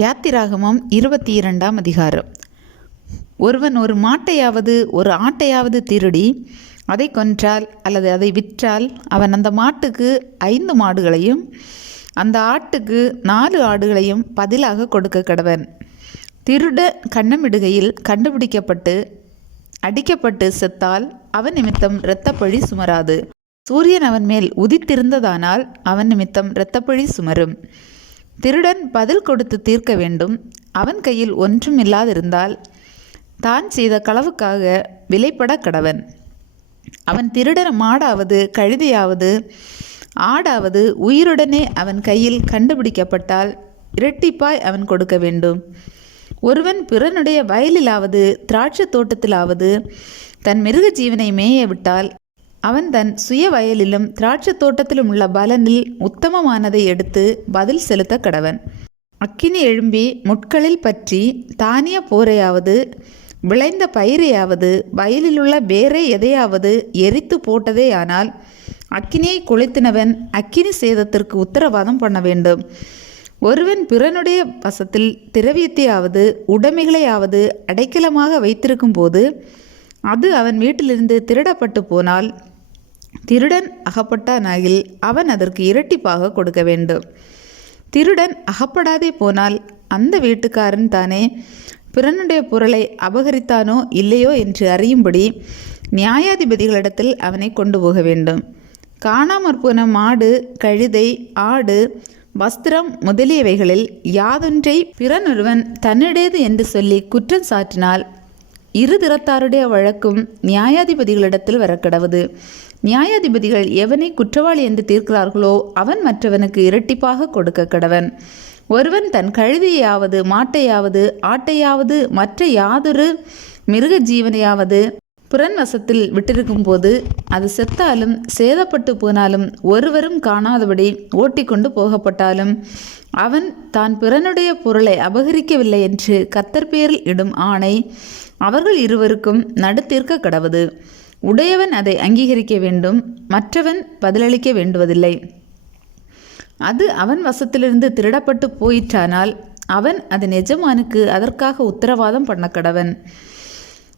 யாத்திராகமம் 22ஆம் அதிகாரம். ஒருவன் ஒரு மாட்டையாவது ஒரு ஆட்டையாவது திருடி அதை கொன்றால் அல்லது அதை விற்றால் அவன் அந்த மாட்டுக்கு 5 மாடுகளையும் அந்த ஆட்டுக்கு 4 ஆடுகளையும் பதிலாக கொடுக்க கடவன். திருட கன்னமிடுகையில் கண்டுபிடிக்கப்பட்டு அடிக்கப்பட்டு செத்தால் அவன் நிமித்தம் இரத்தப்பழி சுமராது. சூரியன் அவன் மேல் உதித்திருந்ததானால் அவன் நிமித்தம் இரத்தப்பழி சுமரும். திருடன் பதில் கொடுத்து தீர்க்க வேண்டும். அவன் கையில் ஒன்றும் இல்லாதிருந்தால் தான் செய்த களவுக்காக விலைப்பட கடவன். அவன் திருடன் மாடாவது கழுதையாவது ஆடாவது உயிருடனே அவன் கையில் கண்டுபிடிக்கப்பட்டால் இரட்டிப்பாய் அவன் கொடுக்க வேண்டும். ஒருவன் பிறனுடைய வயலிலாவது திராட்சை தோட்டத்திலாவது தன் மிருக ஜீவனை மேய விட்டால் அவன் தன் சுய வயலிலும் திராட்சை தோட்டத்திலும் உள்ள பலனில் உத்தமமானதை எடுத்து பதில் செலுத்த கடவன். அக்கினி எழும்பி முட்களில் பற்றி தானிய போரையாவது விளைந்த பயிரையாவது வயலிலுள்ள வேறே எதையாவது எரித்து போட்டதேயானால் அக்கினியை கொளுத்தினவன் அக்கினி சேதத்திற்கு உத்தரவாதம் பண்ண வேண்டும். ஒருவன் பிறனுடைய வசத்தில் திரவியத்தையாவது உடைமைகளையாவது அடைக்கலமாக வைத்திருக்கும் போது அது அவன் வீட்டிலிருந்து திருடப்பட்டு போனால் திருடன் அகப்பட்டானாகில் அவன் அதற்கு இரட்டிப்பாக கொடுக்க வேண்டும். திருடன் அகப்படாதே போனால் அந்த வீட்டுக்காரன் தானே பிறனுடைய பொருளை அபகரித்தானோ இல்லையோ என்று அறியும்படி நியாயாதிபதிகளிடத்தில் அவனை கொண்டு போக வேண்டும். காணாமற் போன மாடு கழுதை ஆடு வஸ்திரம் முதலியவைகளில் யாதொன்றை பிறனொருவன் தன்னுடையது என்று சொல்லி குற்றம் சாற்றினால் இரு திறத்தாருடைய வழக்கும் நியாயாதிபதிகளிடத்தில் வரக்கடவது. நியாயாதிபதிகள் எவனை குற்றவாளி என்று தீர்க்கிறார்களோ அவன் மற்றவனுக்கு இரட்டிப்பாக கொடுக்க கடவன். ஒருவன் தன் கழுதையாவது மாட்டையாவது ஆட்டையாவது மற்ற யாதொரு மிருக ஜீவனையாவது புறன் வசத்தில் விட்டிருக்கும் போது அது செத்தாலும் சேதப்பட்டு போனாலும் ஒருவரும் காணாதபடி ஓட்டிக்கொண்டு போகப்பட்டாலும் அவன் தான் பிறனுடைய பொருளை அபகரிக்கவில்லை என்று கர்த்தர் பேரில் இடும் ஆணை அவர்கள் இருவருக்கும் நடுத்தீர்க்க கடவது. உடையவன் அதை அங்கீகரிக்க வேண்டும், மற்றவன் பதிலளிக்க வேண்டுவதில்லை. அது அவன் வசத்திலிருந்து திருடப்பட்டு போயிற்றானால் அவன் அதன் எஜமானுக்கு அதற்காக உத்தரவாதம் பண்ண கடவன்.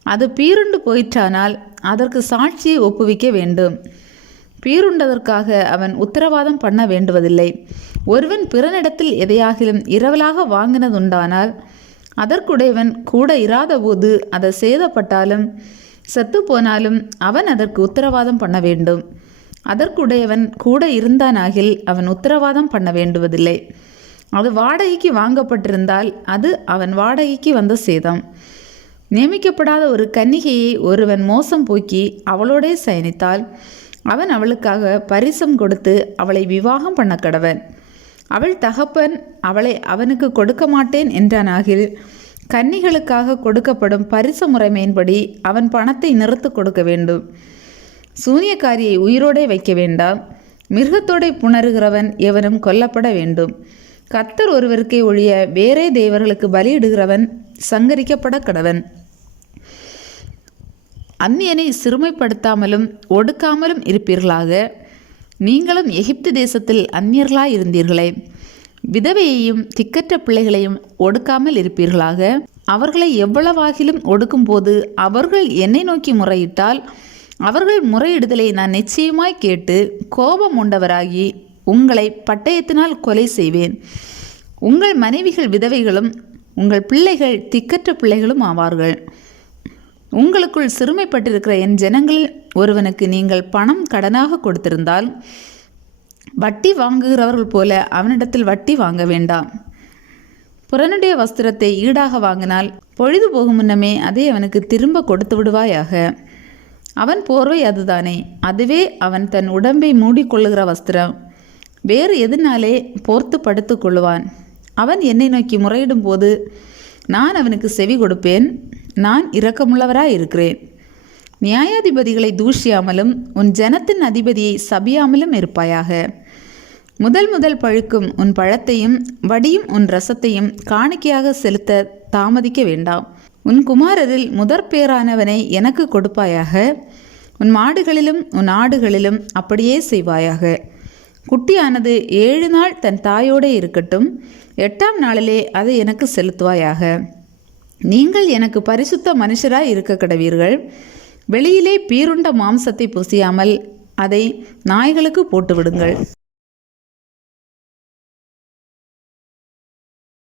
அது பீருண்டு போயிற்றானால் அதற்கு சாட்சியை ஒப்புவிக்க வேண்டும். பீருண்டதற்காக அவன் உத்தரவாதம் பண்ண வேண்டுவதில்லை. ஒருவன் பிறனிடத்தில் எதையாகிலும் இரவலாக வாங்கினதுண்டானால் அதற்குடையவன் கூட இராதபோது அதை சேதப்பட்டாலும் செத்து போனாலும் அவன் அதற்கு உத்தரவாதம் பண்ண வேண்டும். அதற்குடையவன் கூட இருந்தானாகில் அவன் உத்தரவாதம் பண்ண வேண்டுவதில்லை. அது வாடகைக்கு வாங்கப்பட்டிருந்தால் அது அவன் வாடகைக்கு வந்த சேதம். நியமிக்கப்படாத ஒரு கன்னிகையை ஒருவன் மோசம் போக்கி அவளோடே சயனித்தால் அவன் அவளுக்காக பரிசம் கொடுத்து அவளை விவாகம் பண்ண கடவன். அவள் தகப்பன் அவளை அவனுக்கு கொடுக்க மாட்டேன் என்றானாகில் கன்னிகளுக்காக கொடுக்கப்படும் பரிச முறைமையின்படி அவன் பணத்தை நிறுத்து கொடுக்க வேண்டும். சூனியக்காரியை உயிரோடே வைக்க வேண்டாம். மிருகத்தோடே புணருகிறவன் எவனும் கொல்லப்பட வேண்டும். கர்த்தர் ஒருவருக்கே ஒழிய வேறே தேவர்களுக்கு பலியிடுகிறவன் சங்கரிக்கப்பட கடவன். அந்நியனை சிறுமைப்படுத்தாமலும் ஒடுக்காமலும் இருப்பீர்களாக. நீங்களும் எகிப்து தேசத்தில் அந்நியர்களாய் இருந்தீர்களே. விதவையையும் திக்கற்ற பிள்ளைகளையும் ஒடுக்காமல் இருப்பீர்களாக. அவர்களை எவ்வளவாகிலும் ஒடுக்கும் போது அவர்கள் என்னை நோக்கி முறையிட்டால் அவர்கள் முறையிடுதலை நான் நிச்சயமாய் கேட்டு கோபம் உண்டவராகி உங்களை பட்டயத்தினால் கொலை செய்வேன். உங்கள் மனைவிகள் விதவைகளும் உங்கள் பிள்ளைகள் திக்கற்ற பிள்ளைகளும் ஆவார்கள். உங்களுக்குள் சிறுமைப்பட்டிருக்கிற என் ஜனங்களில் ஒருவனுக்கு நீங்கள் பணம் கடனாக கொடுத்திருந்தால் வட்டி வாங்குகிறவர்கள் போல அவனிடத்தில் வட்டி வாங்க வேண்டாம். புறனுடைய வஸ்திரத்தை ஈடாக வாங்கினால் பொழுது போகும் முன்னமே அதை அவனுக்கு திரும்ப கொடுத்து விடுவாயாக. அவன் போர்வை அதுதானே, அதுவே அவன் தன் உடம்பை மூடிக்கொள்ளுகிற வஸ்திரம். வேறு எதனாலே போர்த்து படுத்து கொள்ளுவான்? அவன் என்னை நோக்கி முறையிடும் போது நான் அவனுக்கு செவி கொடுப்பேன். நான் இரக்கமுள்ளவராய் இருக்கிறேன். நியாயாதிபதிகளை தூஷியாமலும் உன் ஜனத்தின் அதிபதியை சபியாமலும் இருப்பாயாக. முதல் பழுக்கும் உன் பழத்தையும் வடியும் உன் ரசத்தையும் காணிக்கையாக செலுத்த தாமதிக்க வேண்டாம். உன் குமாரரில் முதற்பேரானவனை எனக்கு கொடுப்பாயாக. உன் மாடுகளிலும் உன் ஆடுகளிலும் அப்படியே செய்வாயாக. குட்டியானது 7 நாள் தன் தாயோடே இருக்கட்டும், 8ஆம் நாளிலே அதை எனக்கு செலுத்துவாயாக. நீங்கள் எனக்கு பரிசுத்த மனுஷராய் இருக்க கடவீர்கள். வெளியிலே பீருண்ட மாம்சத்தை புசியாமல் அதை நாய்களுக்கு போட்டுவிடுங்கள்.